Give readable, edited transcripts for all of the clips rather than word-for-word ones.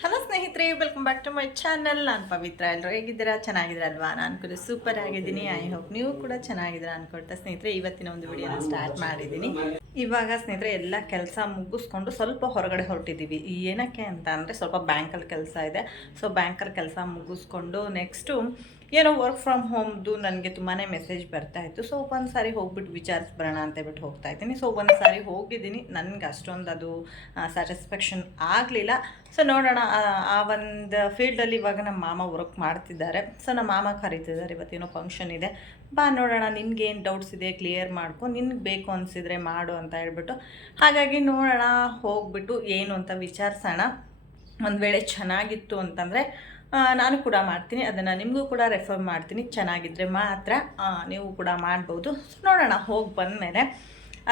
Hello ಸ್ನೇಹಿತರೆ, welcome back to my channel. ನಾನು ಪವಿತ್ರ. ಎಲ್ಲರೂ ಹೇಗಿದ್ದೀರಾ? ಚೆನ್ನಾಗಿದ್ದೀರಲ್ವಾ? ನಾನು ಕೂಡ ಸೂಪರ್ ಆಗಿದ್ದೀನಿ. ಐ ಹೋಪ್ ನೀವು ಕೂಡ ಚೆನ್ನಾಗಿದ್ದೀರಾ ಅನ್ಕೊಳ್ತಾ ಸ್ನೇಹಿತರೆ, ಇವತ್ತಿನ ಒಂದು ವಿಡಿಯೋನ ಸ್ಟಾರ್ಟ್ ಮಾಡಿದ್ದೀನಿ. ಇವಾಗ ಸ್ನೇಹಿತರೆ ಎಲ್ಲ ಕೆಲಸ ಮುಗಿಸ್ಕೊಂಡು ಸ್ವಲ್ಪ ಹೊರಗಡೆ ಹೊರಟಿದ್ದೀವಿ. ಏನಕ್ಕೆ ಅಂತ ಅಂದರೆ ಸ್ವಲ್ಪ ಬ್ಯಾಂಕಲ್ಲಿ ಕೆಲಸ ಇದೆ. ಸೊ ಬ್ಯಾಂಕಲ್ಲಿ ಕೆಲಸ ಮುಗಿಸ್ಕೊಂಡು ನೆಕ್ಸ್ಟು ಏನೋ ವರ್ಕ್ ಫ್ರಮ್ ಹೋಮ್ದು ನನಗೆ ತುಂಬಾ ಮೆಸೇಜ್ ಬರ್ತಾಯಿತ್ತು. ಸೊ ಒಂದು ಸಾರಿ ಹೋಗ್ಬಿಟ್ಟು ವಿಚಾರಿಸ್ಬರೋಣ ಅಂತೇಳ್ಬಿಟ್ಟು ಹೋಗ್ತಾ ಇದ್ದೀನಿ. ಸೊ ಒಂದು ಸಾರಿ ಹೋಗಿದ್ದೀನಿ, ನನಗೆ ಅಷ್ಟೊಂದು ಅದು ಸ್ಯಾಟಿಸ್ಫ್ಯಾಕ್ಷನ್ ಆಗಲಿಲ್ಲ. ಸೊ ನೋಡೋಣ, ಆ ಒಂದು ಫೀಲ್ಡಲ್ಲಿ ಇವಾಗ ನಮ್ಮ ಮಾಮ ವರ್ಕ್ ಮಾಡ್ತಿದ್ದಾರೆ. ಸೊ ನಮ್ಮ ಮಾಮ ಕರೀತಿದ್ದಾರೆ, ಇವತ್ತೇನೋ ಫಂಕ್ಷನ್ ಇದೆ, ಬಾ ನೋಡೋಣ, ನಿನ್ಗೇನು ಡೌಟ್ಸ್ ಇದೆ ಕ್ಲಿಯರ್ ಮಾಡ್ಕೊ, ನಿನ್ಗೆ ಬೇಕು ಅನಿಸಿದರೆ ಮಾಡು ಅಂತ ಹೇಳ್ಬಿಟ್ಟು. ಹಾಗಾಗಿ ನೋಡೋಣ, ಹೋಗ್ಬಿಟ್ಟು ಏನು ಅಂತ ವಿಚಾರಿಸೋಣ. ಒಂದು ವೇಳೆ ಚೆನ್ನಾಗಿತ್ತು ಅಂತಂದರೆ ನಾನು ಕೂಡ ಮಾಡ್ತೀನಿ, ಅದನ್ನು ನಿಮಗೂ ಕೂಡ ರೆಫರ್ ಮಾಡ್ತೀನಿ. ಚೆನ್ನಾಗಿದ್ದರೆ ಮಾತ್ರ ನೀವು ಕೂಡ ಮಾಡ್ಬೋದು. ಸೊ ನೋಡೋಣ, ಹೋಗಿ ಬಂದಮೇಲೆ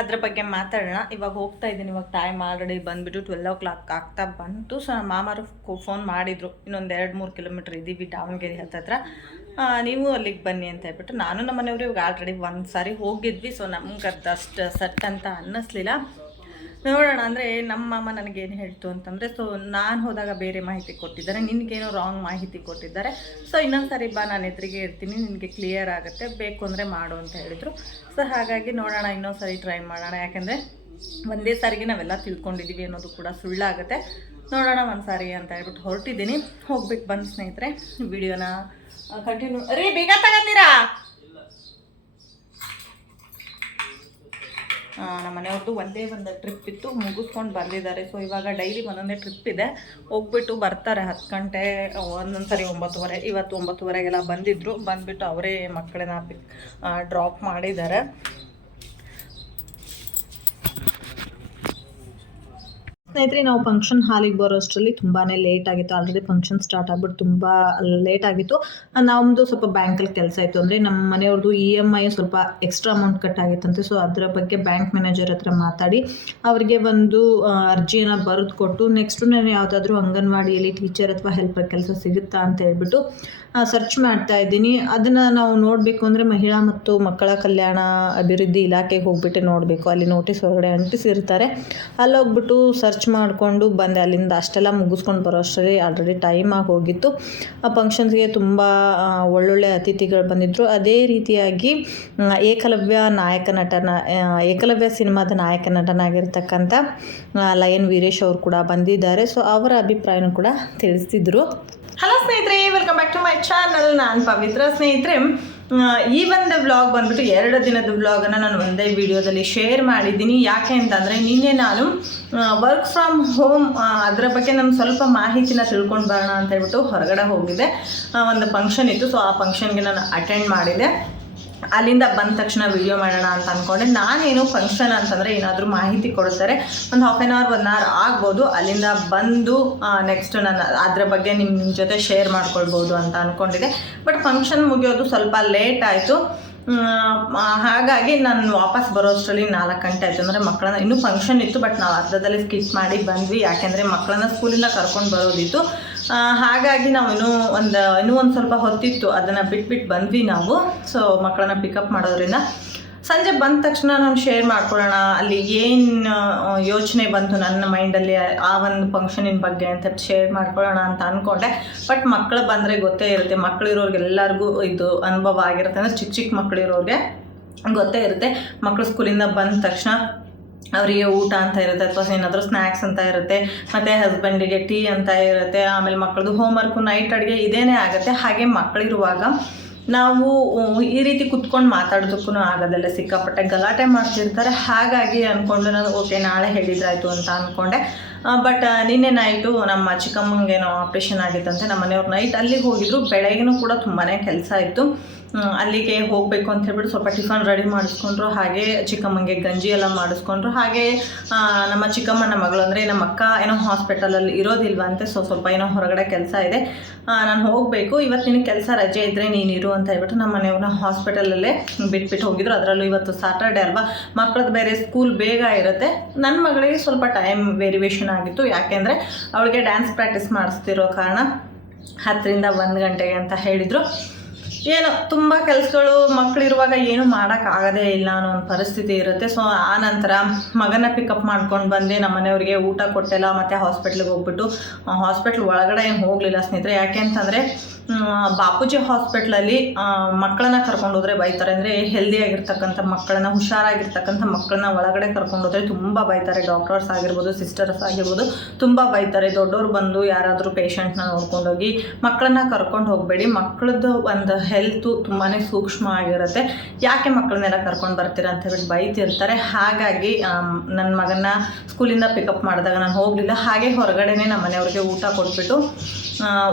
ಅದ್ರ ಬಗ್ಗೆ ಮಾತಾಡೋಣ. ಇವಾಗ ಹೋಗ್ತಾ ಇದ್ದೀನಿ. ಇವಾಗ ಟೈಮ್ ಆಲ್ರೆಡಿ ಬಂದುಬಿಟ್ಟು 12 ಆಗ್ತಾ ಬಂತು. ಸೊ ನಮ್ಮ ಮಾಮರು ಫೋನ್ ಮಾಡಿದರು, ಇನ್ನೊಂದು 2-3 ಕಿಲೋಮೀಟ್ರ್ ಇದ್ದೀವಿ ದಾವಣಗೆರೆ ಹತ್ತಿರ, ನೀವು ಅಲ್ಲಿಗೆ ಬನ್ನಿ ಅಂತ ಹೇಳ್ಬಿಟ್ಟು. ನಾನು ನಮ್ಮ ಮನೆಯವರು ಇವಾಗ ಆಲ್ರೆಡಿ ಒಂದು ಸಾರಿ ಹೋಗಿದ್ವಿ. ಸೊ ನಮ್ಗೆ ಅದಷ್ಟು ಸಟ್ ಅಂತ ಅನ್ನಿಸ್ಲಿಲ್ಲ. ನೋಡೋಣ, ಅಂದರೆ ನಮ್ಮ ಮಾಮ ನನಗೇನು ಹೇಳ್ತು ಅಂತಂದರೆ, ಸೊ ನಾನು ಹೋದಾಗ ಬೇರೆ ಮಾಹಿತಿ ಕೊಟ್ಟಿದ್ದಾರೆ, ನಿನಗೇನೋ ರಾಂಗ್ ಮಾಹಿತಿ ಕೊಟ್ಟಿದ್ದಾರೆ. ಸೊ ಇನ್ನೊಂದು ಸಾರಿ ಬಾ, ನಾನು ಎದುರಿಗೆ ಇರ್ತೀನಿ, ನಿನಗೆ ಕ್ಲಿಯರ್ ಆಗುತ್ತೆ, ಬೇಕು ಅಂದರೆ ಮಾಡು ಅಂತ ಹೇಳಿದರು. ಸೊ ಹಾಗಾಗಿ ನೋಡೋಣ, ಇನ್ನೊಂದು ಸಾರಿ ಟ್ರೈ ಮಾಡೋಣ. ಯಾಕೆಂದರೆ ಒಂದೇ ಸಾರಿಗೆ ನಾವೆಲ್ಲ ತಿಳ್ಕೊಂಡಿದ್ದೀವಿ ಅನ್ನೋದು ಕೂಡ ಸುಳ್ಳಾಗುತ್ತೆ. ನೋಡೋಣ ಒಂದು ಸಾರಿ ಅಂತ ಹೇಳ್ಬಿಟ್ಟು ಹೊರಟಿದ್ದೀನಿ. ಹೋಗ್ಬಿಟ್ಟು ಬಂದು ಸ್ನೇಹಿತರೆ ವಿಡಿಯೋನ ಕಂಟಿನ್ಯೂ. ಬೇಗ ತಗೊಂಡಿರಾ? ನಮ್ಮ ಮನೆಯವ್ರದ್ದು ಒಂದೇ ಒಂದು ಟ್ರಿಪ್ ಇತ್ತು, ಮುಗಿಸ್ಕೊಂಡು ಬಂದಿದ್ದಾರೆ. ಸೊ ಇವಾಗ ಡೈಲಿ ಒಂದೊಂದೇ ಟ್ರಿಪ್ ಇದೆ, ಹೋಗ್ಬಿಟ್ಟು ಬರ್ತಾರೆ 10 ಗಂಟೆ, ಒಂದೊಂದು ಸರಿ 9:30. ಇವತ್ತು 9:30ಗೆಲ್ಲ ಬಂದುಬಿಟ್ಟು ಅವರೇ ಮಕ್ಕಳನ್ನ ಡ್ರಾಪ್ ಮಾಡಿದ್ದಾರೆ. ಸ್ನೇಹಿತರೆ, ನಾವು ಫಂಕ್ಷನ್ ಹಾಲಿಗೆ ಬರೋಷ್ಟರಲ್ಲಿ ತುಂಬಾ ಲೇಟ್ ಆಗಿತ್ತು. ಆಲ್ರೆಡಿ ಫಂಕ್ಷನ್ ಸ್ಟಾರ್ಟ್ ಆಗಿಬಿಟ್ಟು ತುಂಬ ಲೇಟ್ ಆಗಿತ್ತು. ನಮ್ಮದು ಸ್ವಲ್ಪ ಬ್ಯಾಂಕಲ್ಲಿ ಕೆಲಸ ಇತ್ತು, ಅಂದರೆ ನಮ್ಮ ಮನೆಯವ್ರದ್ದು EMI ಸ್ವಲ್ಪ ಎಕ್ಸ್ಟ್ರಾ ಅಮೌಂಟ್ ಕಟ್ ಆಗಿತ್ತಂತೆ. ಸೊ ಅದರ ಬಗ್ಗೆ ಬ್ಯಾಂಕ್ ಮ್ಯಾನೇಜರ್ ಹತ್ರ ಮಾತಾಡಿ ಅವರಿಗೆ ಒಂದು ಅರ್ಜಿಯನ್ನು ಬರೆದು ಕೊಟ್ಟು, ನೆಕ್ಸ್ಟು ನಾನು ಯಾವುದಾದ್ರೂ ಅಂಗನವಾಡಿಯಲ್ಲಿ ಟೀಚರ್ ಅಥವಾ ಹೆಲ್ಪರ್ ಕೆಲಸ ಸಿಗುತ್ತಾ ಅಂತ ಹೇಳ್ಬಿಟ್ಟು ಸರ್ಚ್ ಮಾಡ್ತಾ ಇದ್ದೀನಿ. ಅದನ್ನು ನಾವು ನೋಡಬೇಕು ಅಂದರೆ ಮಹಿಳಾ ಮತ್ತು ಮಕ್ಕಳ ಕಲ್ಯಾಣ ಅಭಿವೃದ್ಧಿ ಇಲಾಖೆಗೆ ಹೋಗ್ಬಿಟ್ಟು ನೋಡಬೇಕು. ಅಲ್ಲಿ ನೋಟಿಸ್ ಹೊರಗಡೆ ಅಂಟಿಸಿರ್ತಾರೆ, ಅಲ್ಲಿ ಹೋಗ್ಬಿಟ್ಟು ಸರ್ಚ್ ಮಾಡಿಕೊಂಡು ಬಂದೆ. ಅಲ್ಲಿಂದ ಅಷ್ಟೆಲ್ಲ ಮುಗಿಸ್ಕೊಂಡು ಬರೋ ಅಷ್ಟರಲ್ಲಿ ಆಲ್ರೆಡಿ ಟೈಮ್ ಆಗಿ ಹೋಗಿತ್ತು. ಆ ಫಂಕ್ಷನ್ಸ್ಗೆ ತುಂಬ ಒಳ್ಳೊಳ್ಳೆ ಅತಿಥಿಗಳು ಬಂದಿದ್ದರು. ಅದೇ ರೀತಿಯಾಗಿ ಏಕಲವ್ಯ ಸಿನಿಮಾದ ನಾಯಕ ನಟನಾಗಿರ್ತಕ್ಕಂಥ ಲಯನ್ ವೀರೇಶ್ ಅವರು ಕೂಡ ಬಂದಿದ್ದಾರೆ. ಸೊ ಅವರ ಅಭಿಪ್ರಾಯನೂ ಕೂಡ ತಿಳಿಸಿದರು. ಹಲೋ ಸ್ನೇಹಿತರೆ, welcome back to my channel. ನಾನು ಪವಿತ್ರ. ಸ್ನೇಹಿತರೆ, ಈ ಒಂದು ವ್ಲಾಗ್ ಬಂದ್ಬಿಟ್ಟು 2 ದಿನದ ವ್ಲಾಗನ್ನು ನಾನು ಒಂದೇ ವಿಡಿಯೋದಲ್ಲಿ ಶೇರ್ ಮಾಡಿದ್ದೀನಿ. ಯಾಕೆ ಅಂತಂದರೆ ನಿನ್ನೆ ನಾನು ವರ್ಕ್ ಫ್ರಮ್ ಹೋಮ್ ಅದರ ಬಗ್ಗೆ ನಾನು ಸ್ವಲ್ಪ ಮಾಹಿತಿನ ತಿಳ್ಕೊಂಡು ಬರೋಣ ಅಂತ ಹೇಳ್ಬಿಟ್ಟು ಹೊರಗಡೆ ಹೋಗಿದ್ದೆ. ಒಂದು ಫಂಕ್ಷನ್ ಇತ್ತು. ಸೊ ಆ ಫಂಕ್ಷನ್ಗೆ ನಾನು ಅಟೆಂಡ್ ಮಾಡಿದೆ. ಅಲ್ಲಿಂದ ಬಂದ ತಕ್ಷಣ ವಿಡಿಯೋ ಮಾಡೋಣ ಅಂತ ಅಂದ್ಕೊಂಡೆ. ನಾನೇನು ಫಂಕ್ಷನ್ ಅಂತಂದರೆ ಏನಾದರೂ ಮಾಹಿತಿ ಕೊಡ್ತಾರೆ, ಒಂದು 1 ಅವರ್ ಆಗ್ಬೋದು. ಅಲ್ಲಿಂದ ಬಂದು ನೆಕ್ಸ್ಟ್ ನಾನು ಅದರ ಬಗ್ಗೆ ನಿಮ್ಮ ಜೊತೆ ಶೇರ್ ಮಾಡ್ಕೊಳ್ಬೋದು ಅಂತ ಅಂದ್ಕೊಂಡಿದ್ದೆ. ಬಟ್ ಫಂಕ್ಷನ್ ಮುಗಿಯೋದು ಸ್ವಲ್ಪ ಲೇಟ್ ಆಯಿತು. ಹಾಗಾಗಿ ನಾನು ವಾಪಸ್ ಬರೋಷ್ಟರಲ್ಲಿ 4 ಗಂಟೆ ಆಯಿತು. ಅಂದರೆ ಮಕ್ಕಳನ್ನ ಇನ್ನೂ ಫಂಕ್ಷನ್ ಇತ್ತು, ಬಟ್ ನಾವು ಅರ್ಧದಲ್ಲಿ ಸ್ಕಿಪ್ ಮಾಡಿ ಬಂದ್ವಿ. ಯಾಕೆಂದರೆ ಮಕ್ಕಳನ್ನ ಸ್ಕೂಲಿಂದ ಕರ್ಕೊಂಡು ಬರೋದಿತ್ತು. ಹಾಗಾಗಿ ನಾವು ಇನ್ನೂ ಒಂದು ಸ್ವಲ್ಪ ಹೊತ್ತಿತ್ತು, ಅದನ್ನು ಬಿಟ್ಬಿಟ್ಟು ಬಂದ್ವಿ ನಾವು. ಸೊ ಮಕ್ಕಳನ್ನ ಪಿಕಪ್ ಮಾಡೋದ್ರಿಂದ ಸಂಜೆ ಬಂದ ತಕ್ಷಣ ನಾನು ಶೇರ್ ಮಾಡ್ಕೊಳ್ಳೋಣ, ಅಲ್ಲಿ ಏನು ಯೋಚನೆ ಬಂತು ನನ್ನ ಮೈಂಡಲ್ಲಿ ಆ ಒಂದು ಫಂಕ್ಷನಿನ ಬಗ್ಗೆ ಅಂತ ಶೇರ್ ಮಾಡ್ಕೊಳ್ಳೋಣ ಅಂತ ಅಂದ್ಕೊಂಡೆ. ಬಟ್ ಮಕ್ಕಳು ಬಂದರೆ ಗೊತ್ತೇ ಇರುತ್ತೆ, ಮಕ್ಕಳಿರೋರಿಗೆಲ್ಲರಿಗೂ ಇದು ಅನುಭವ ಆಗಿರುತ್ತೆ. ಅಂದರೆ ಚಿಕ್ಕ ಮಕ್ಕಳಿರೋರಿಗೆ ಗೊತ್ತೇ ಇರುತ್ತೆ. ಮಕ್ಕಳು ಸ್ಕೂಲಿಂದ ಬಂದ ತಕ್ಷಣ ಅವರಿಗೆ ಊಟ ಅಂತ ಇರುತ್ತೆ, ಅಥವಾ ಏನಾದರೂ ಸ್ನ್ಯಾಕ್ಸ್ ಅಂತ ಇರುತ್ತೆ, ಮತ್ತು ಹಸ್ಬೆಂಡಿಗೆ ಟೀ ಅಂತ ಇರುತ್ತೆ, ಆಮೇಲೆ ಮಕ್ಕಳದು ಹೋಮ್ವರ್ಕು, ನೈಟ್ ಅಡುಗೆ ಇದೇನೇ ಆಗುತ್ತೆ. ಹಾಗೆ ಮಕ್ಕಳಿರುವಾಗ ನಾವು ಈ ರೀತಿ ಕುತ್ಕೊಂಡು ಮಾತಾಡೋದಕ್ಕೂ ಆಗೋದಿಲ್ಲ, ಸಿಕ್ಕಾಪಟ್ಟೆ ಗಲಾಟೆ ಮಾಡ್ತಿರ್ತಾರೆ. ಹಾಗಾಗಿ ಅಂದ್ಕೊಂಡು ನಾನು ಓಕೆ ನಾಳೆ ಹೇಳಿದ್ರಾಯ್ತು ಅಂತ ಅಂದ್ಕೊಂಡೆ. ಬಟ್ ನಿನ್ನೆ ನೈಟು ನಮ್ಮ ಚಿಕ್ಕಮ್ಮಂಗೇನೋ ಆಪ್ರೇಷನ್ ಆಗಿತ್ತಂತೆ. ನಮ್ಮ ಮನೆಯವ್ರು ನೈಟ್ ಅಲ್ಲಿಗೆ ಹೋಗಿದ್ರು. ಬೆಳಗ್ಗೆನೂ ಕೂಡ ತುಂಬಾ ಕೆಲಸ ಇತ್ತು. ಅಲ್ಲಿಗೆ ಹೋಗಬೇಕು ಅಂತ ಹೇಳ್ಬಿಟ್ಟು ಸ್ವಲ್ಪ ಟಿಫನ್ ರೆಡಿ ಮಾಡಿಸ್ಕೊಂಡ್ರು. ಹಾಗೆ ಚಿಕ್ಕಮ್ಮಂಗೆ ಗಂಜಿ ಎಲ್ಲ ಮಾಡಿಸ್ಕೊಂಡ್ರು. ಹಾಗೆ ನಮ್ಮ ಚಿಕ್ಕಮ್ಮನ ಮಗಳು, ಅಂದರೆ ನಮ್ಮ ಅಕ್ಕ ಏನೋ ಹಾಸ್ಪಿಟಲಲ್ಲಿ ಇರೋದಿಲ್ವಂತೆ. ಸೊ ಸ್ವಲ್ಪ ಏನೋ ಹೊರಗಡೆ ಕೆಲಸ ಇದೆ, ನಾನು ಹೋಗಬೇಕು, ಇವತ್ತು ನಿನಗೆ ಕೆಲಸ ರಜೆ ಇದ್ದರೆ ನೀನಿರು ಅಂತ ಹೇಳ್ಬಿಟ್ಟು ನಮ್ಮ ಮನೆಯವ್ರನ್ನ ಹಾಸ್ಪಿಟಲಲ್ಲೇ ಬಿಟ್ಬಿಟ್ಟು ಹೋಗಿದ್ರು. ಅದರಲ್ಲೂ ಇವತ್ತು ಸಾಟರ್ಡೆ ಅಲ್ವಾ, ಮಕ್ಕಳದ್ದು ಬೇರೆ ಸ್ಕೂಲ್ ಬೇಗ ಇರುತ್ತೆ. ನನ್ನ ಮಗಳಿಗೆ ಸ್ವಲ್ಪ ಟೈಮ್ ವೇರಿಯೇಷನ್ ಆಗಿತ್ತು. ಯಾಕೆಂದರೆ ಅವಳಿಗೆ ಡ್ಯಾನ್ಸ್ ಪ್ರಾಕ್ಟೀಸ್ ಮಾಡಿಸ್ತಿರೋ ಕಾರಣ 10ರಿಂದ 1 ಗಂಟೆಗೆ ಅಂತ ಹೇಳಿದರು. ಏನು ತುಂಬ ಕೆಲಸಗಳು ಮಕ್ಕಳಿರುವಾಗ ಏನೂ ಮಾಡೋಕ್ಕಾಗೋದೇ ಇಲ್ಲ ಅನ್ನೋ ಒಂದು ಪರಿಸ್ಥಿತಿ ಇರುತ್ತೆ. ಸೊ ಆ ನಂತರ ಮಗನ ಪಿಕಪ್ ಮಾಡ್ಕೊಂಡು ಬಂದು ನಮ್ಮ ಮನೆಯವ್ರಿಗೆ ಊಟ ಕೊಟ್ಟೆಲ್ಲ ಮತ್ತು ಹಾಸ್ಪಿಟ್ಲಿಗೆ ಹೋಗ್ಬಿಟ್ಟು ಹಾಸ್ಪಿಟ್ಲ್ ಒಳಗಡೆ ಏನು ಹೋಗಲಿಲ್ಲ ಸ್ನೇಹಿತರೆ. ಯಾಕೆ ಅಂತಂದರೆ ಬಾಪೂಜಿ ಹಾಸ್ಪಿಟ್ಲಲ್ಲಿ ಮಕ್ಕಳನ್ನ ಕರ್ಕೊಂಡೋದ್ರೆ ಬೈತಾರೆ. ಅಂದರೆ ಹೆಲ್ದಿಯಾಗಿರ್ತಕ್ಕಂಥ ಮಕ್ಕಳನ್ನ, ಹುಷಾರಾಗಿರ್ತಕ್ಕಂಥ ಮಕ್ಕಳನ್ನ ಒಳಗಡೆ ಕರ್ಕೊಂಡೋದ್ರೆ ತುಂಬ ಬೈತಾರೆ. ಡಾಕ್ಟರ್ಸ್ ಆಗಿರ್ಬೋದು, ಸಿಸ್ಟರ್ಸ್ ಆಗಿರ್ಬೋದು ತುಂಬ ಬೈತಾರೆ. ದೊಡ್ಡವ್ರು ಬಂದು ಯಾರಾದರೂ ಪೇಷಂಟ್ನ ನೋಡ್ಕೊಂಡೋಗಿ ಮಕ್ಕಳನ್ನ ಕರ್ಕೊಂಡು ಹೋಗಬೇಡಿ, ಮಕ್ಕಳದ್ದು ಒಂದು ಹೆಲ್ತು ತುಂಬಾ ಸೂಕ್ಷ್ಮ ಆಗಿರುತ್ತೆ, ಯಾಕೆ ಮಕ್ಕಳನ್ನೆಲ್ಲ ಕರ್ಕೊಂಡು ಬರ್ತೀರಾ ಅಂತ ಹೇಳ್ಬಿಟ್ಟು ಬೈತಿರ್ತಾರೆ. ಹಾಗಾಗಿ ನನ್ನ ಮಗನ್ನ ಸ್ಕೂಲಿಂದ ಪಿಕಪ್ ಮಾಡಿದಾಗ ನಾನು ಹೋಗಲಿಲ್ಲ. ಹಾಗೆ ಹೊರಗಡೆನೇ ನಮ್ಮ ಮನೆಯವ್ರಿಗೆ ಊಟ ಕೊಟ್ಬಿಟ್ಟು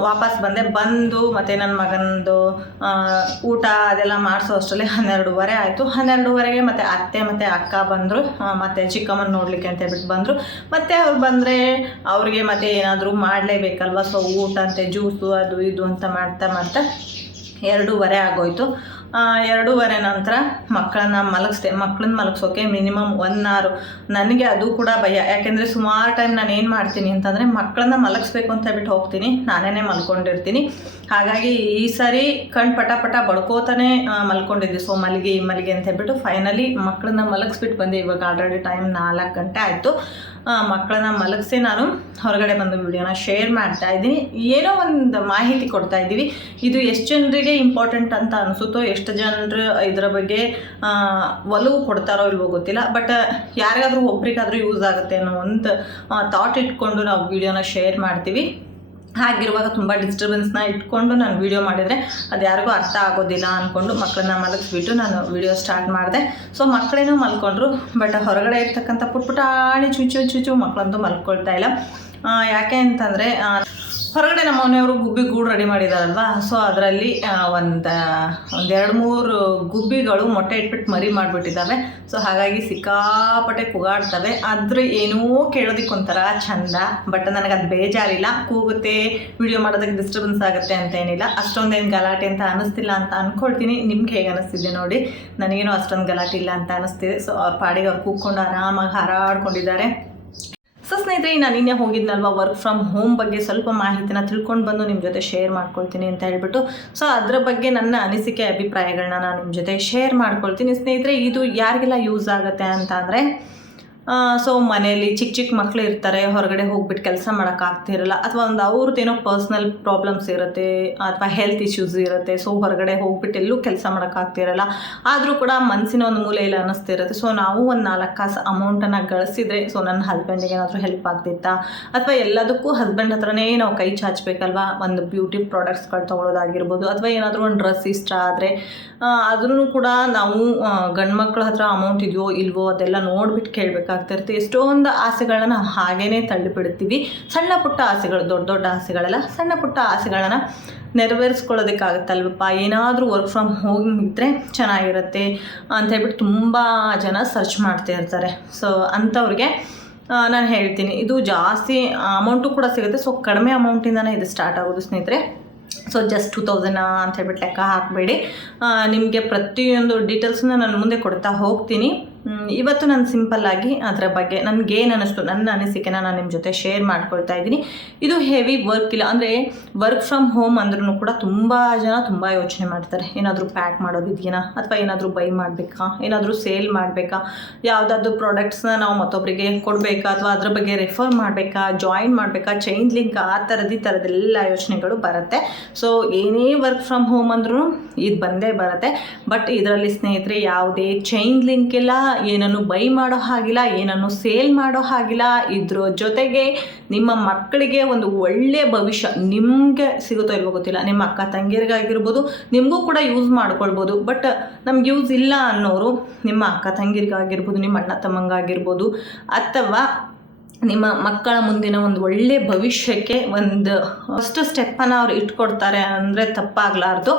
ವಾಪಸ್ ಬಂದು ಮತ್ತು ನನ್ನ ಮಗನದು ಊಟ ಅದೆಲ್ಲ ಮಾಡಿಸೋ ಅಷ್ಟರಲ್ಲಿ 12:30 ಆಯಿತು. 12:30ಗೆ ಮತ್ತು ಅತ್ತೆ ಮತ್ತು ಅಕ್ಕ ಬಂದರು, ಮತ್ತು ಚಿಕ್ಕಮ್ಮನ ನೋಡಲಿಕ್ಕೆ ಅಂತ ಹೇಳ್ಬಿಟ್ಟು ಬಂದರು. ಮತ್ತು ಅವ್ರು ಬಂದರೆ ಅವ್ರಿಗೆ ಮತ್ತೆ ಏನಾದರೂ ಮಾಡಲೇಬೇಕಲ್ವ. ಸೊ ಊಟ ಅಂತೆ, ಜ್ಯೂಸು ಅದು ಇದು ಅಂತ ಮಾಡ್ತಾ 2:30 ಆಗೋಯಿತು. 2:30 ನಂತರ ಮಕ್ಕಳನ್ನ ಮಲಗಿಸೋಕೆ ಮಿನಿಮಮ್ 1 ಅವರ್. ನನಗೆ ಅದು ಕೂಡ ಭಯ. ಯಾಕೆಂದರೆ ಸುಮಾರು ಟೈಮ್ ನಾನು ಏನು ಮಾಡ್ತೀನಿ ಅಂತಂದರೆ ಮಕ್ಕಳನ್ನ ಮಲಗಿಸ್ಬೇಕು ಅಂತ ಹೇಳ್ಬಿಟ್ಟು ಹೋಗ್ತೀನಿ, ನಾನೇ ಮಲ್ಕೊಂಡಿರ್ತೀನಿ. ಹಾಗಾಗಿ ಈ ಸಾರಿ ಕಣ್ಣು ಪಟ ಬಡ್ಕೋತಾನೆ ಮಲ್ಕೊಂಡಿದ್ದೆ. ಸೊ ಮಲಗಿ ಅಂತ ಹೇಳ್ಬಿಟ್ಟು ಫೈನಲಿ ಮಕ್ಕಳನ್ನ ಮಲಗಿಸ್ಬಿಟ್ಟು ಬಂದೆ. ಇವಾಗ ಆಲ್ರೆಡಿ ಟೈಮ್ 4 ಗಂಟೆ ಆಯಿತು. ಮಕ್ಕಳನ್ನ ಮಲಗಿಸಿ ನಾನು ಹೊರಗಡೆ ಬಂದು ವಿಡಿಯೋನ ಶೇರ್ ಮಾಡ್ತಾ ಇದ್ದೀನಿ. ಏನೋ ಒಂದು ಮಾಹಿತಿ ಕೊಡ್ತಾ ಇದ್ದೀವಿ. ಇದು ಎಷ್ಟು ಜನರಿಗೆ ಇಂಪಾರ್ಟೆಂಟ್ ಅಂತ ಅನಿಸುತ್ತೋ, ಎಷ್ಟು ಜನರು ಇದರ ಬಗ್ಗೆ ಒಲವು ಕೊಡ್ತಾರೋ ಇಲ್ವೋ ಗೊತ್ತಿಲ್ಲ. ಬಟ್ ಯಾರಿಗಾದರೂ ಒಬ್ರಿಗಾದರೂ ಯೂಸ್ ಆಗುತ್ತೆ ಅನ್ನೋ ಒಂದು ಥಾಟ್ ಇಟ್ಕೊಂಡು ನಾವು ವಿಡಿಯೋನ ಶೇರ್ ಮಾಡ್ತೀವಿ. ಹಾಗಿರುವಾಗ ತುಂಬ ಡಿಸ್ಟರ್ಬೆನ್ಸ್ನ ಇಟ್ಕೊಂಡು ನಾನು ವೀಡಿಯೋ ಮಾಡಿದರೆ ಅದು ಯಾರಿಗೂ ಅರ್ಥ ಆಗೋದಿಲ್ಲ ಅಂದ್ಕೊಂಡು ಮಕ್ಕಳನ್ನ ಮಲಗಿಸ್ಬಿಟ್ಟು ನಾನು ವೀಡಿಯೋ ಸ್ಟಾರ್ಟ್ ಮಾಡಿದೆ. ಸೊ ಮಕ್ಕಳೇನೂ ಮಲ್ಕೊಂಡ್ರು, ಬಟ್ ಹೊರಗಡೆ ಇರ್ತಕ್ಕಂಥ ಪುಟ್ಪುಟಾಣಿ ಚುಚ್ಚು ಮಕ್ಕಳಂತೂ ಮಲ್ಕೊಳ್ತಾ ಇಲ್ಲ. ಯಾಕೆ ಅಂತಂದರೆ ಹೊರಗಡೆ ನಮ್ಮ ಮನೆಯವರು ಗುಬ್ಬಿ ಗೂಡು ರೆಡಿ ಮಾಡಿದಾರಲ್ವ. ಸೊ ಅದರಲ್ಲಿ ಒಂದು 2-3 ಗುಬ್ಬಿಗಳು ಮೊಟ್ಟೆ ಇಟ್ಬಿಟ್ಟು ಮರಿ ಮಾಡಿಬಿಟ್ಟಿದ್ದಾವೆ. ಸೊ ಹಾಗಾಗಿ ಸಿಕ್ಕಾಪಟ್ಟೆ ಕೂಗಾಡ್ತವೆ. ಆದರೆ ಏನೋ ಕೇಳೋದಕ್ಕೆ ಒಂಥರ ಚಂದ. ಬಟ್ ನನಗೆ ಅದು ಬೇಜಾರಿಲ್ಲ. ಕೂಗುತ್ತೆ, ವಿಡಿಯೋ ಮಾಡೋದಕ್ಕೆ ಡಿಸ್ಟರ್ಬೆನ್ಸ್ ಆಗುತ್ತೆ ಅಂತ ಏನಿಲ್ಲ. ಅಷ್ಟೊಂದೇನು ಗಲಾಟೆ ಅಂತ ಅನ್ನಿಸ್ತಿಲ್ಲ ಅಂತ ಅಂದ್ಕೊಳ್ತೀನಿ. ನಿಮ್ಗೆ ಹೇಗೆ ಅನ್ನಿಸ್ತಿದೆ ನೋಡಿ. ನನಗೇನು ಅಷ್ಟೊಂದು ಗಲಾಟೆ ಇಲ್ಲ ಅಂತ ಅನ್ನಿಸ್ತಿದೆ. ಸೊ ಅವ್ರ ಪಾಡಿಗೆ ಅವ್ರು ಕೂತ್ಕೊಂಡು ಆರಾಮಾಗಿ ಹಾರಾಡ್ಕೊಂಡಿದ್ದಾರೆ. ಸೊ ಸ್ನೇಹಿತರೆ, ನಾನು ಇನ್ನೇ ಹೋಗಿದ್ನಲ್ವ, ವರ್ಕ್ ಫ್ರಮ್ ಹೋಮ್ ಬಗ್ಗೆ ಸ್ವಲ್ಪ ಮಾಹಿತಿನ ತಿಳ್ಕೊಂಡು ಬಂದು ನಿಮ್ಮ ಜೊತೆ ಶೇರ್ ಮಾಡ್ಕೊಳ್ತೀನಿ ಅಂತ ಹೇಳ್ಬಿಟ್ಟು. ಸೊ ಅದರ ಬಗ್ಗೆ ನನ್ನ ಅನಿಸಿಕೆ ಅಭಿಪ್ರಾಯಗಳನ್ನ ನಾನು ನಿಮ್ಮ ಜೊತೆ ಶೇರ್ ಮಾಡ್ಕೊಳ್ತೀನಿ. ಸ್ನೇಹಿತರೆ, ಇದು ಯಾರಿಗೆಲ್ಲ ಯೂಸ್ ಆಗುತ್ತೆ ಅಂತ ಅಂದರೆ, ಸೊ ಮನೆಯಲ್ಲಿ ಚಿಕ್ಕ ಮಕ್ಕಳು ಇರ್ತಾರೆ, ಹೊರಗಡೆ ಹೋಗ್ಬಿಟ್ಟು ಕೆಲಸ ಮಾಡೋಕ್ಕಾಗ್ತಿರಲ್ಲ, ಅಥವಾ ಒಂದು ಅವ್ರದ್ದೇನೋ ಪರ್ಸ್ನಲ್ ಪ್ರಾಬ್ಲಮ್ಸ್ ಇರುತ್ತೆ, ಅಥವಾ ಹೆಲ್ತ್ ಇಶ್ಯೂಸ್ ಇರುತ್ತೆ. ಸೊ ಹೊರಗಡೆ ಹೋಗ್ಬಿಟ್ಟು ಎಲ್ಲೂ ಕೆಲಸ ಮಾಡೋಕ್ಕಾಗ್ತಿರಲ್ಲ. ಆದರೂ ಕೂಡ ಮನಸ್ಸಿನ ಒಂದು ಮೂಲೆಯಲ್ಲಿ ಅನ್ನಿಸ್ತಿರುತ್ತೆ, ಸೊ ನಾವು ಒಂದು 4 ಕಾಸು ಅಮೌಂಟನ್ನು ಗಳಿಸಿದರೆ ಸೊ ನನ್ನ ಹಸ್ಬೆಂಡಿಗೆ ಏನಾದರೂ ಹೆಲ್ಪ್ ಆಗ್ತಿತ್ತಾ, ಅಥವಾ ಎಲ್ಲದಕ್ಕೂ ಹಸ್ಬೆಂಡ್ ಹತ್ರನೇ ನಾವು ಕೈ ಚಾಚಬೇಕಲ್ವ. ಒಂದು ಬ್ಯೂಟಿ ಪ್ರಾಡಕ್ಟ್ಸ್ಗಳು ತೊಗೊಳೋದಾಗಿರ್ಬೋದು, ಅಥವಾ ಏನಾದರೂ ಒಂದು ಡ್ರೆಸ್ ಇಷ್ಟ ಆದರೆ ಆದ್ರೂ ಕೂಡ ನಾವು ಗಂಡು ಮಕ್ಳ ಹತ್ರ ಅಮೌಂಟ್ ಇದೆಯೋ ಇಲ್ವೋ ಅದೆಲ್ಲ ನೋಡ್ಬಿಟ್ಟು ಕೇಳಬೇಕಾಗ್ತಿರುತ್ತೆ. ಎಷ್ಟೊಂದು ಆಸೆಗಳನ್ನ ನಾವು ಹಾಗೇ ತಳ್ಳಿಬಿಡ್ತೀವಿ. ಸಣ್ಣ ಪುಟ್ಟ ಆಸೆಗಳು, ದೊಡ್ಡ ಆಸೆಗಳೆಲ್ಲ, ಸಣ್ಣ ಪುಟ್ಟ ಆಸೆಗಳನ್ನು ನೆರವೇರಿಸ್ಕೊಳ್ಳೋದಕ್ಕಾಗುತ್ತಲ್ವಪ್ಪ. ಏನಾದರೂ ವರ್ಕ್ ಫ್ರಮ್ ಹೋಮ್ ಇದ್ದರೆ ಚೆನ್ನಾಗಿರುತ್ತೆ ಅಂತ ಹೇಳ್ಬಿಟ್ಟು ತುಂಬ ಜನ ಸರ್ಚ್ ಮಾಡ್ತಾ ಇರ್ತಾರೆ. ಸೊ ಅಂಥವ್ರಿಗೆ ನಾನು ಹೇಳ್ತೀನಿ, ಇದು ಜಾಸ್ತಿ ಅಮೌಂಟು ಕೂಡ ಸಿಗುತ್ತೆ. ಸೊ ಕಡಿಮೆ ಅಮೌಂಟಿಂದನೇ ಇದು ಸ್ಟಾರ್ಟ್ ಆಗೋದು ಸ್ನೇಹಿತರೆ. ಸೊ ಜಸ್ಟ್ 2000 ಅಂತ ಹೇಳ್ಬಿಟ್ಟು ಲೆಕ್ಕ ಹಾಕಬೇಡಿ. ನಿಮಗೆ ಪ್ರತಿಯೊಂದು ಡೀಟೇಲ್ಸನ್ನ ನಾನು ಮುಂದೆ ಕೊಡ್ತಾ ಹೋಗ್ತೀನಿ. ಇವತ್ತು ನಾನು ಸಿಂಪಲ್ಲಾಗಿ ಅದರ ಬಗ್ಗೆ ನನಗೇನು ಅನ್ನಿಸ್ತು, ನನ್ನ ಅನಿಸಿಕೆನ ನಾನು ನಿಮ್ಮ ಜೊತೆ ಶೇರ್ ಮಾಡ್ಕೊಳ್ತಾ ಇದ್ದೀನಿ. ಇದು ಹೆವಿ ವರ್ಕ್ ಇಲ್ಲ. ಅಂದರೆ ವರ್ಕ್ ಫ್ರಮ್ ಹೋಮ್ ಅಂದ್ರೂ ಕೂಡ ತುಂಬ ಜನ ತುಂಬ ಯೋಚನೆ ಮಾಡ್ತಾರೆ. ಏನಾದರೂ ಪ್ಯಾಕ್ ಮಾಡೋದಿದೆಯಾ, ಅಥವಾ ಏನಾದರೂ ಬೈ ಮಾಡಬೇಕಾ, ಏನಾದರೂ ಸೇಲ್ ಮಾಡಬೇಕಾ, ಯಾವುದಾದ್ರೂ ಪ್ರಾಡಕ್ಟ್ಸ್ನ ನಾವು ಮತ್ತೊಬ್ಬರಿಗೆ ಕೊಡಬೇಕಾ, ಅಥವಾ ಅದ್ರ ಬಗ್ಗೆ ರೆಫರ್ ಮಾಡಬೇಕಾ, ಜಾಯಿನ್ ಮಾಡಬೇಕಾ, ಚೈನ್ ಲಿಂಕ್, ಆ ಥರದ್ದೆಲ್ಲ ಯೋಚನೆಗಳು ಬರುತ್ತೆ. ಸೊ ಏನೇ ವರ್ಕ್ ಫ್ರಮ್ ಹೋಮ್ ಅಂದ್ರೂ ಇದು ಬಂದೇ ಬರುತ್ತೆ. ಬಟ್ ಇದರಲ್ಲಿ ಸ್ನೇಹಿತರೆ ಯಾವುದೇ ಚೈನ್ ಲಿಂಕ್ ಇಲ್ಲ, ಏನನ್ನು ಬೈ ಮಾಡೋ ಹಾಗಿಲ್ಲ, ಏನನ್ನು ಸೇಲ್ ಮಾಡೋ ಹಾಗಿಲ್ಲ. ಇದ್ರ ಜೊತೆಗೆ ನಿಮ್ಮ ಮಕ್ಕಳಿಗೆ ಒಂದು ಒಳ್ಳೆಯ ಭವಿಷ್ಯ ನಿಮಗೆ ಸಿಗುತ್ತೋ ಇಲ್ವೋ ಗೊತ್ತಿಲ್ಲ. ನಿಮ್ಮ ಅಕ್ಕ ತಂಗಿರಿಗಾಗಿರ್ಬೋದು, ನಿಮಗೂ ಕೂಡ ಯೂಸ್ ಮಾಡ್ಕೊಳ್ಬೋದು. ಬಟ್ ನಮ್ಗೆ ಯೂಸ್ ಇಲ್ಲ ಅನ್ನೋರು ನಿಮ್ಮ ಅಕ್ಕ ತಂಗಿರಿಗಾಗಿರ್ಬೋದು, ನಿಮ್ಮ ಅಣ್ಣ ತಮ್ಮಂಗಾಗಿರ್ಬೋದು, ಅಥವಾ ನಿಮ್ಮ ಮಕ್ಕಳ ಮುಂದಿನ ಒಂದು ಒಳ್ಳೆಯ ಭವಿಷ್ಯಕ್ಕೆ ಒಂದು ಫಸ್ಟ್ ಸ್ಟೆಪ್ಪನ್ನು ಅವ್ರು ಇಟ್ಕೊಡ್ತಾರೆ ಅಂದರೆ ತಪ್ಪಾಗಲಾರ್ದು.